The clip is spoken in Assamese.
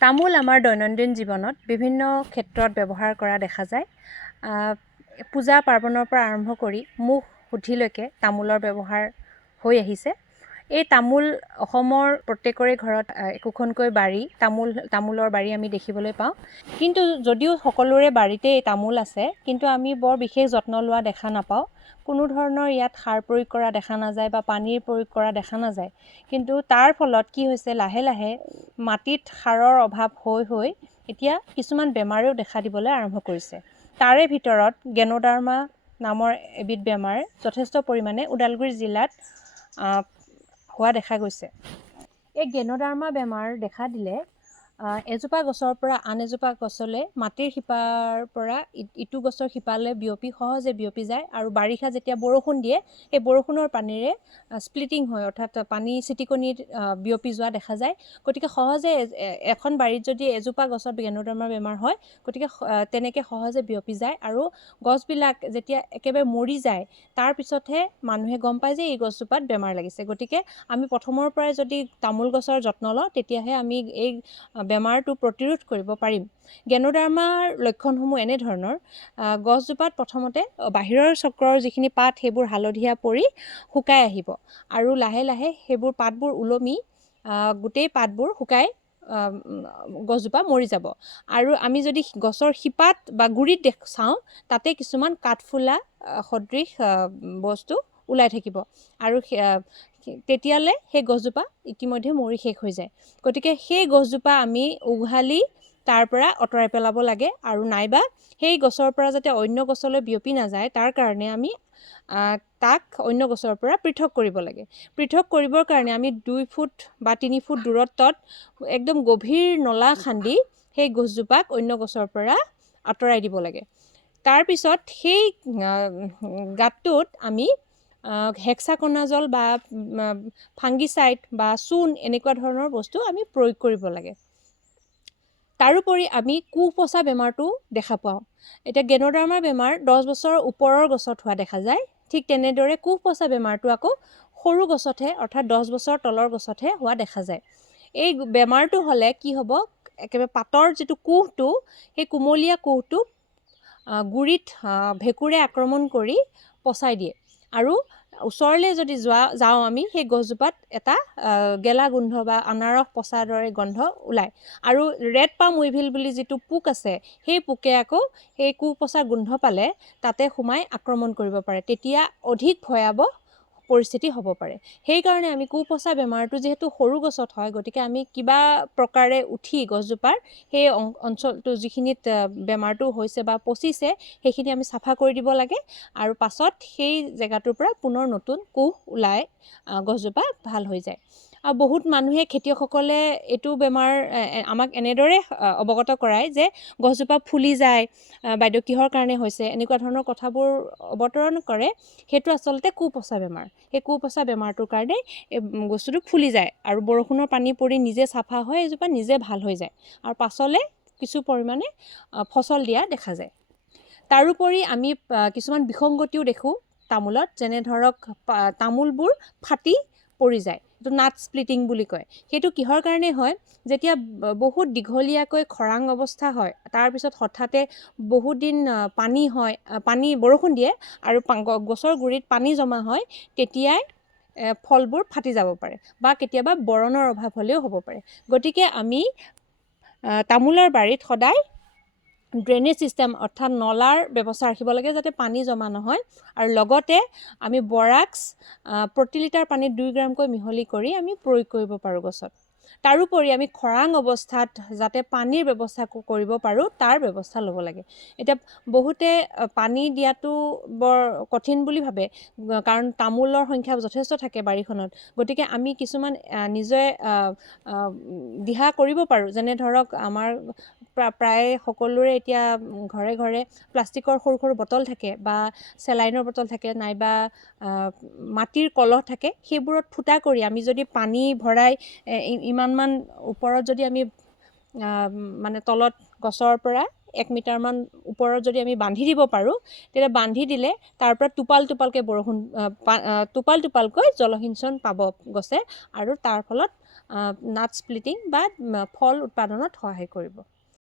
তামোল আমাৰ দৈনন্দিন জীৱনত বিভিন্ন ক্ষেত্ৰত ব্যৱহাৰ কৰা দেখা যায়। পূজা পাৰ্বণৰ পৰা আৰম্ভ কৰি মুখ শুদ্ধিলৈকে তামোলৰ ব্যৱহাৰ হৈ আহিছে। এই তামোল অসমৰ প্ৰত্যেকৰে ঘৰত একোখনকৈ বাৰী, তামোলৰ বাৰী আমি দেখিবলৈ পাওঁ। কিন্তু যদিও সকলোৰে বাৰীতে এই তামোল আছে, কিন্তু আমি বৰ বিশেষ যত্ন লোৱা দেখা নাপাওঁ। কোনো ধৰণৰ ইয়াত সাৰ প্ৰয়োগ কৰা দেখা নাযায় বা পানীৰ প্ৰয়োগ কৰা দেখা নাযায়। কিন্তু তাৰ ফলত কি হৈছে, লাহে লাহে মাটিত সাৰৰ অভাৱ হৈ এতিয়া কিছুমান বেমাৰেও দেখা দিবলৈ আৰম্ভ কৰিছে। তাৰে ভিতৰত গেনোডাৰ্মা নামৰ এবিধ বেমাৰ যথেষ্ট পৰিমাণে ওদালগুৰি জিলাত হোৱা দেখা গৈছে। এই গেনোডাৰ্মা বেমাৰ দেখা দিলে এজোপা গছৰ পৰা আন এজোপা গছলৈ মাটিৰ শিপাৰ পৰা ইটো গছৰ শিপালৈ সহজে বিয়পি যায়। আৰু বাৰিষা যেতিয়া বৰষুণ দিয়ে, সেই বৰষুণৰ পানীৰে স্প্লিটিং হয়, অৰ্থাৎ পানী ছিটিকনিত বিয়পি যোৱা দেখা যায়। গতিকে সহজে এখন বাৰীত যদি এজোপা গছত গেনোডাৰ্মা বেমাৰ হয়, গতিকে তেনেকৈ সহজে বিয়পি যায়। আৰু গছবিলাক যেতিয়া একেবাৰে মৰি যায়, তাৰ পিছতহে মানুহে গম পায় যে এই গছজোপাত বেমাৰ লাগিছে। গতিকে আমি প্ৰথমৰ পৰাই যদি তামোল গছৰ যত্ন লওঁ, তেতিয়াহে আমি এই বেমাৰটো প্ৰতিৰোধ কৰিব পাৰিম। গেনোডাৰ্মাৰ লক্ষণসমূহ এনেধৰণৰ: গছজোপাত প্ৰথমতে বাহিৰৰ চক্ৰৰ যিখিনি পাত, সেইবোৰ হালধীয়া পৰি শুকাই আহিব আৰু লাহে লাহে সেইবোৰ পাতবোৰ ওলমি গোটেই পাতবোৰ শুকাই গছজোপা মৰি যাব। আৰু আমি যদি গছৰ শিপাত বা গুৰিত চাওঁ, তাতে কিছুমান কাঠফুলা সদৃশ বস্তু ওলাই থাকিব আৰু তেতিয়ালৈ সেই গছজোপা ইতিমধ্যে মৰি শেষ হৈ যায়। গতিকে সেই গছজোপা আমি উঘালি তাৰ পৰা আঁতৰাই পেলাব লাগে, আৰু নাইবা সেই গছৰ পৰা যাতে অন্য গছলৈ বিয়পি নাযায়, তাৰ কাৰণে আমি তাক অন্য গছৰ পৰা পৃথক কৰিব লাগে। পৃথক কৰিবৰ কাৰণে আমি 2 ফুট বা 3 ফুট দূৰত্বত একদম গভীৰ নলা খান্দি সেই গছজোপাক অন্য গছৰ পৰা আঁতৰাই দিব লাগে। তাৰপিছত সেই গাঁতটোত আমি হেক্সাকনাজল বা ফাংগিচাইড বা চূণ এনেকুৱা ধৰণৰ বস্তু আমি প্ৰয়োগ কৰিব লাগে। তাৰোপৰি আমি কুপচা বেমাৰটো দেখা পাওঁ। এতিয়া গেনোডাৰ্মা বেমাৰ 10 বছৰৰ ওপৰৰ গছত হোৱা দেখা যায়। ঠিক তেনেদৰে কুপচা বেমাৰটো আকৌ সৰু গছতহে, অৰ্থাৎ 10 বছৰ তলৰ গছতহে হোৱা দেখা যায়। এই বেমাৰটো হ'লে কি হ'ব, একেবাৰে পাতৰ যিটো কোহটো, সেই কুমলীয়া কোহটো গুৰিত ভেঁকুৰে আক্ৰমণ কৰি পচাই দিয়ে। আৰু ওচৰলৈ যদি যাওঁ আমি, সেই গছজোপাত এটা গেলা গোন্ধ বা আনাৰস পচাৰ দৰে গন্ধ ওলায়। আৰু ৰেড পাম উইভিল বুলি যিটো পোক আছে, সেই পোকে আকৌ সেই কুপচা গোন্ধ পালে তাতে সোমাই আক্ৰমণ কৰিব পাৰে। তেতিয়া অধিক ভয়াৱহ পৰিস্থিতি হ'ব পাৰে। সেইকাৰণে আমি কুপচা বেমাৰটো যিহেতু সৰু গছত হয়, গতিকে আমি কিবা প্ৰকাৰে উঠি গছজোপাৰ সেই অঞ্চলটো যিখিনিত বেমাৰটো হৈছে বা পচিছে, সেইখিনি আমি চাফা কৰি দিব লাগে। আৰু পাছত সেই জেগাটোৰ পৰা পুনৰ নতুন কোহ ওলাই গছজোপা ভাল হৈ যায়। আৰু বহুত মানুহে, খেতিয়কসকলে এইটো বেমাৰ আমাক এনেদৰে অৱগত কৰায় যে গছজোপা ফুলি যায়, বাইদেউ কিহৰ কাৰণে হৈছে, এনেকুৱা ধৰণৰ কথাবোৰ অৱতৰণ কৰে। সেইটো আচলতে কুপচা বেমাৰ। সেই কুপচা বেমাৰটোৰ কাৰণে এই বস্তুটো ফুলি যায় আৰু বৰষুণৰ পানী পৰি নিজে চাফা হৈ এজোপা নিজে ভাল হৈ যায় আৰু পাছলৈ কিছু পৰিমাণে ফচল দিয়া দেখা যায়। তাৰোপৰি আমি কিছুমান বিসংগতিও দেখোঁ তামোলত, যেনে ধৰক তামোলবোৰ ফাটি পৰি যায়। এইটো নাট স্প্লিটিং বুলি কয়। সেইটো কিহৰ কাৰণে হয়, যেতিয়া বহুত দীঘলীয়াকৈ খৰাং অৱস্থা হয়, তাৰপিছত হঠাতে বহুত দিন বৰষুণ দিয়ে আৰু গছৰ গুৰিত পানী জমা হয়, তেতিয়াই ফলবোৰ ফাটি যাব পাৰে বা কেতিয়াবা বৰণৰ অভাৱ হ'লেও হ'ব পাৰে। গতিকে আমি তামোলৰ বাৰীত সদায় ড্ৰেইনেজ ছিষ্টেম, অৰ্থাৎ নলাৰ ব্যৱস্থা ৰাখিব লাগে, যাতে পানী জমা নহয়। আৰু লগতে আমি বৰাক্স প্ৰতি লিটাৰ পানীত 2 গ্ৰামকৈ মিহলি কৰি আমি প্ৰয়োগ কৰিব পাৰোঁ গছত। তাৰোপৰি আমি খৰাং অৱস্থাত যাতে পানীৰ ব্যৱস্থা কৰিব পাৰোঁ, তাৰ ব্যৱস্থা ল'ব লাগে। এতিয়া বহুতে পানী দিয়াটো বৰ কঠিন বুলি ভাবে, কাৰণ তামোলৰ সংখ্যা যথেষ্ট থাকে বাৰীখনত। গতিকে আমি কিছুমান নিজে দিহা কৰিব পাৰোঁ। যেনে ধৰক আমাৰ প্ৰায় সকলোৰে এতিয়া ঘৰে ঘৰে প্লাষ্টিকৰ সৰু সৰু বটল থাকে বা চেলাইনৰ বটল থাকে, নাইবা মাটিৰ কলহ থাকে। সেইবোৰত ফুটা কৰি আমি যদি পানী ভৰাই ইমানমান ওপৰত যদি আমি মানে তলত গছৰ পৰা 1 মিটাৰমান ওপৰত যদি আমি বান্ধি দিব পাৰোঁ, তেতিয়া বান্ধি দিলে তাৰ পৰা টোপালকৈ জলসিঞ্চন পাব গছে, আৰু তাৰ ফলত নাট স্প্লিটিং বা ফল উৎপাদনত সহায় কৰিব।